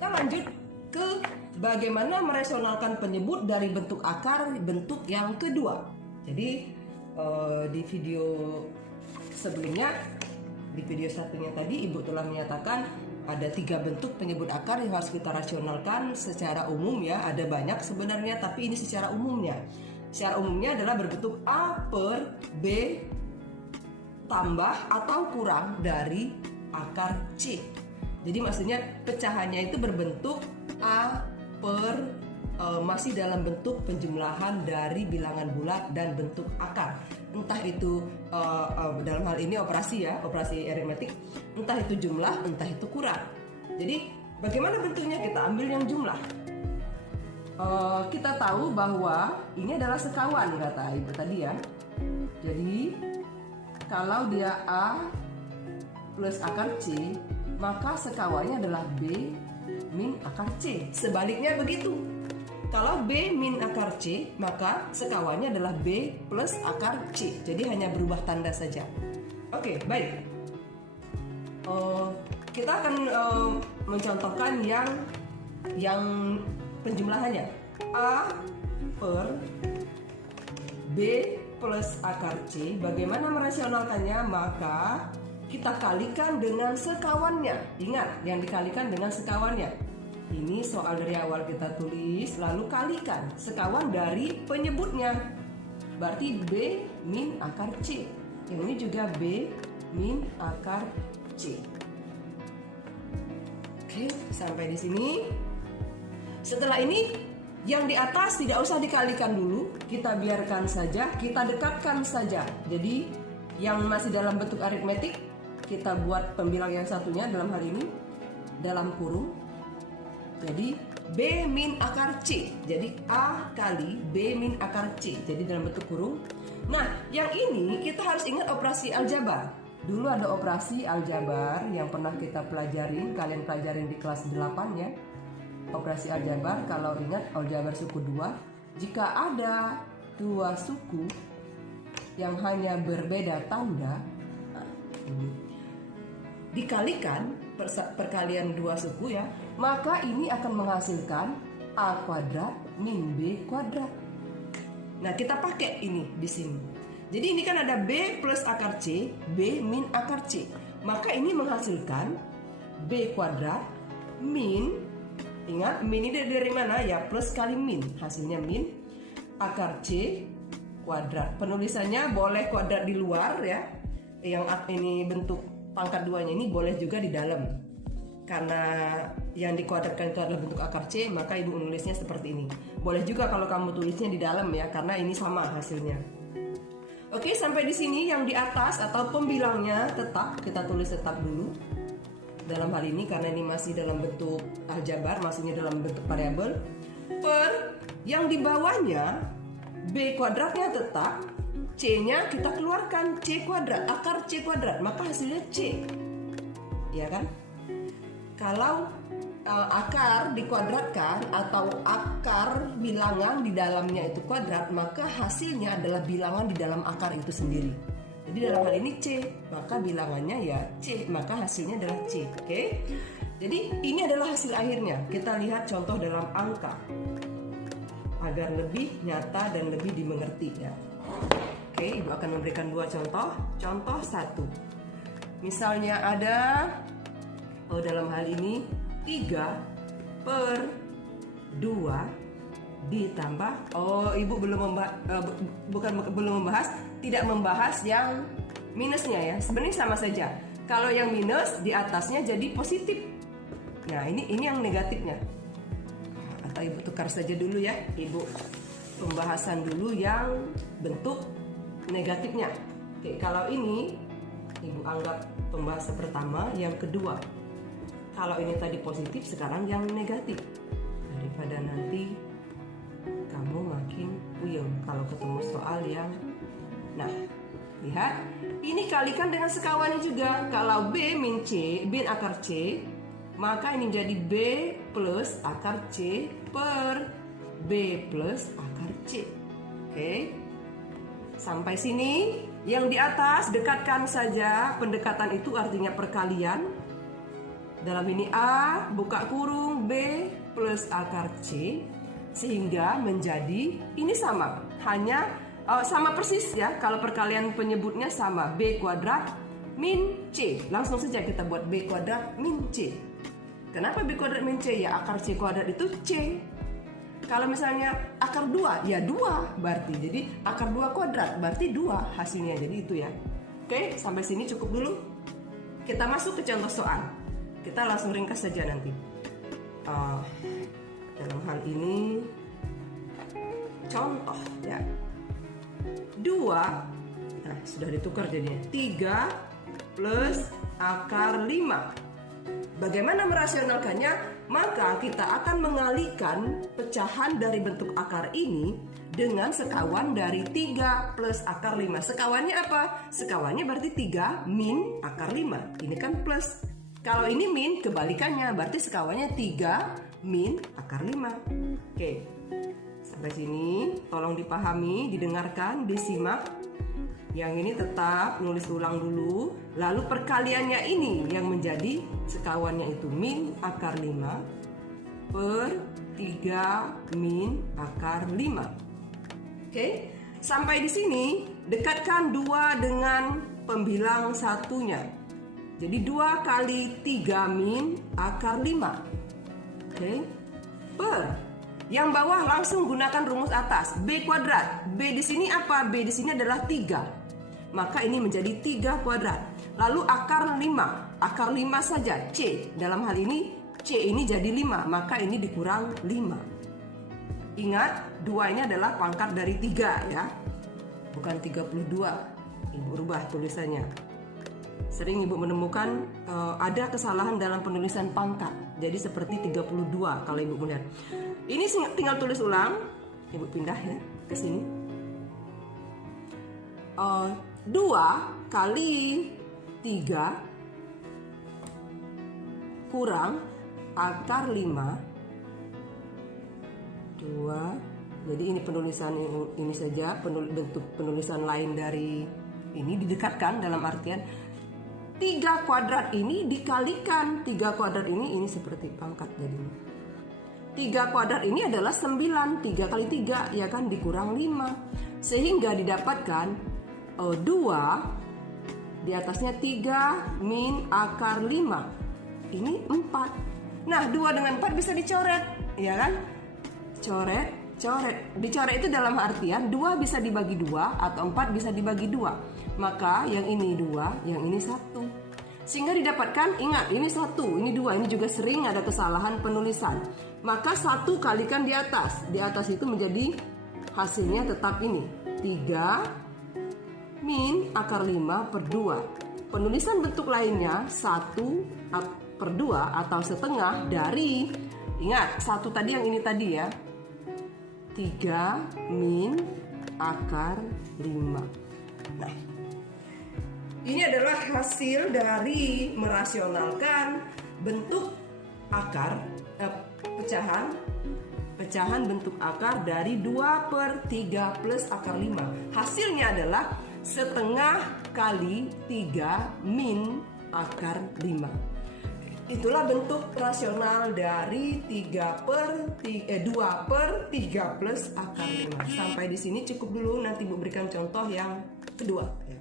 Kita lanjut ke bagaimana merasionalkan penyebut dari bentuk akar bentuk yang kedua. Jadi di video sebelumnya, di video satunya tadi Ibu telah menyatakan ada 3 bentuk penyebut akar yang harus kita rasionalkan secara umum ya. Ada banyak sebenarnya, tapi ini secara umumnya. Secara umumnya adalah berbentuk A per B tambah atau kurang dari akar C. Jadi maksudnya pecahannya itu berbentuk A per masih dalam bentuk penjumlahan dari bilangan bulat dan bentuk akar. Entah itu dalam hal ini operasi aritmetik, entah itu jumlah, entah itu kurang. Jadi bagaimana bentuknya? Kita ambil yang jumlah. Kita tahu bahwa ini adalah sekawan kata Ibu tadi ya. Jadi kalau dia A plus akar C, maka sekawannya adalah B min akar C. Sebaliknya begitu. Kalau B min akar C, maka sekawannya adalah B plus akar C. Jadi hanya berubah tanda saja. Oke, baik. Kita akan mencontohkan yang penjumlahannya. A per B plus akar C. Bagaimana merasionalkannya? Maka kita kalikan dengan sekawannya. Ingat, yang dikalikan dengan sekawannya. Ini soal dari awal kita tulis, lalu kalikan sekawan dari penyebutnya. Berarti B min akar C. Yang ini juga B min akar C. Oke, sampai di sini. Setelah ini, yang di atas tidak usah dikalikan dulu, kita biarkan saja, kita dekatkan saja. Jadi, yang masih dalam bentuk aritmetik, kita buat pembilang yang satunya dalam hal ini dalam kurung. Jadi B min akar C. Jadi A kali B min akar C. Jadi dalam bentuk kurung. Nah, yang ini kita harus ingat operasi aljabar. Dulu ada operasi aljabar yang pernah kita pelajarin, kalian pelajarin di kelas 8 ya. Operasi aljabar, kalau ingat aljabar suku 2, jika ada 2 suku yang hanya berbeda tanda, dikalikan perkalian 2 suku ya, maka ini akan menghasilkan A kuadrat min B kuadrat. Nah, kita pakai ini di sini. Jadi ini kan ada B plus akar C, B min akar C. Maka ini menghasilkan B kuadrat min, ingat min ini dari mana ya, plus kali min, hasilnya min akar C kuadrat. Penulisannya boleh kuadrat di luar ya. Yang ini bentuk pangkat 2-nya ini boleh juga di dalam. Karena yang dikuadratkan itu adalah bentuk akar C, maka Ibu menulisnya seperti ini. Boleh juga kalau kamu tulisnya di dalam ya, karena ini sama hasilnya. Oke, sampai di sini yang di atas atau pembilangnya tetap, kita tulis tetap dulu. Dalam hal ini karena ini masih dalam bentuk aljabar, maksudnya dalam bentuk variabel. Per yang di bawahnya B kuadratnya tetap, C-nya kita keluarkan C kuadrat, akar C kuadrat, maka hasilnya C. Ya kan? Kalau akar dikuadratkan atau akar bilangan di dalamnya itu kuadrat, maka hasilnya adalah bilangan di dalam akar itu sendiri. Jadi dalam hal ini C, maka bilangannya ya C, maka hasilnya adalah C. Oke? Jadi ini adalah hasil akhirnya. Kita lihat contoh dalam angka agar lebih nyata dan lebih dimengerti ya. Oke, Ibu akan memberikan 2 contoh. Contoh 1. Misalnya ada dalam hal ini 3 per 2 ditambah, Ibu belum membahas, tidak membahas yang minusnya ya. Sebenarnya sama saja. Kalau yang minus di atasnya jadi positif. Nah, ini yang negatifnya. Atau Ibu tukar saja dulu ya. Ibu pembahasan dulu yang bentuk negatifnya. Oke, kalau ini Ibu anggap pembahasan pertama, yang kedua. Kalau ini tadi positif, sekarang yang negatif. Daripada nanti kamu makin puyeng kalau ketemu soal yang. Nah, lihat, ini kalikan dengan sekawannya juga. Kalau B min C, B akar C, maka ini jadi B plus akar C per B plus akar C. Oke. Sampai sini, yang di atas dekatkan saja. Pendekatan itu artinya perkalian. Dalam ini A buka kurung B plus akar C, sehingga menjadi ini sama. Hanya sama persis ya, kalau perkalian penyebutnya sama, B kuadrat min C. Langsung saja kita buat B kuadrat min C. Kenapa B kuadrat min C? Ya akar C kuadrat itu C. Kalau misalnya akar 2, ya 2 berarti. Jadi akar 2 kuadrat berarti 2 hasilnya. Jadi itu ya. Oke, sampai sini cukup dulu. Kita masuk ke contoh soal. Kita langsung ringkas saja nanti. Dalam hal ini contoh ya. 2, nah sudah ditukar jadinya 3 plus akar 5. Bagaimana merasionalkannya? Maka kita akan mengalihkan pecahan dari bentuk akar ini dengan sekawan dari 3 plus akar 5. Sekawannya apa? Sekawannya berarti 3 min akar 5. Ini kan plus. Kalau ini min, kebalikannya. Berarti sekawannya 3 min akar 5. Oke. Sampai sini tolong dipahami, didengarkan, disimak. Yang ini tetap nulis ulang dulu. Lalu perkaliannya ini yang menjadi sekawannya itu min akar 5 per 3 min akar 5. Oke, sampai di sini dekatkan 2 dengan pembilang satunya. Jadi 2 kali 3 min akar 5. Oke, per yang bawah langsung gunakan rumus atas, B kuadrat. B di sini apa? B di sini adalah 3. Maka ini menjadi 3 kuadrat. Lalu akar 5. Akar 5 saja, C. Dalam hal ini, C ini jadi 5. Maka ini dikurang 5. Ingat, 2 ini adalah pangkat dari 3 ya. Bukan 32. Ibu rubah tulisannya. Sering Ibu menemukan ada kesalahan dalam penulisan pangkat. Jadi seperti 32 kalau Ibu melihat. Ini tinggal tulis ulang. Ibu pindah ya ke sini. 2 kali 3 kurang akar 5. 2. Jadi ini penulisan ini saja, bentuk penulisan lain dari ini didekatkan dalam artian 3 kuadrat ini dikalikan 3 kuadrat ini seperti pangkat jadinya. 3 kuadrat ini adalah 9. 3 kali 3 ya kan dikurang 5. Sehingga didapatkan 2 di atasnya 3 min akar 5. Ini 4. Nah 2 dengan 4 bisa dicoret ya kan? Coret. Dicoret itu dalam artian 2 bisa dibagi 2 atau 4 bisa dibagi 2. Maka yang ini 2, yang ini 1. Sehingga didapatkan, ingat ini 1, ini 2. Ini juga sering ada kesalahan penulisan. Maka 1 kalikan di atas. Di atas itu menjadi hasilnya tetap ini 3 min akar 5 per 2. Penulisan bentuk lainnya 1 per 2 atau setengah dari, ingat 1 tadi yang ini tadi ya, 3 min akar 5. Nah, ini adalah hasil dari merasionalkan bentuk akar pecahan bentuk akar dari 2 per 3 plus akar 5. Hasilnya adalah setengah kali 3 min akar 5. Itulah bentuk rasional dari 2 per 3 plus akar 5. Sampai di sini cukup dulu, nanti Ibu berikan contoh yang kedua ya.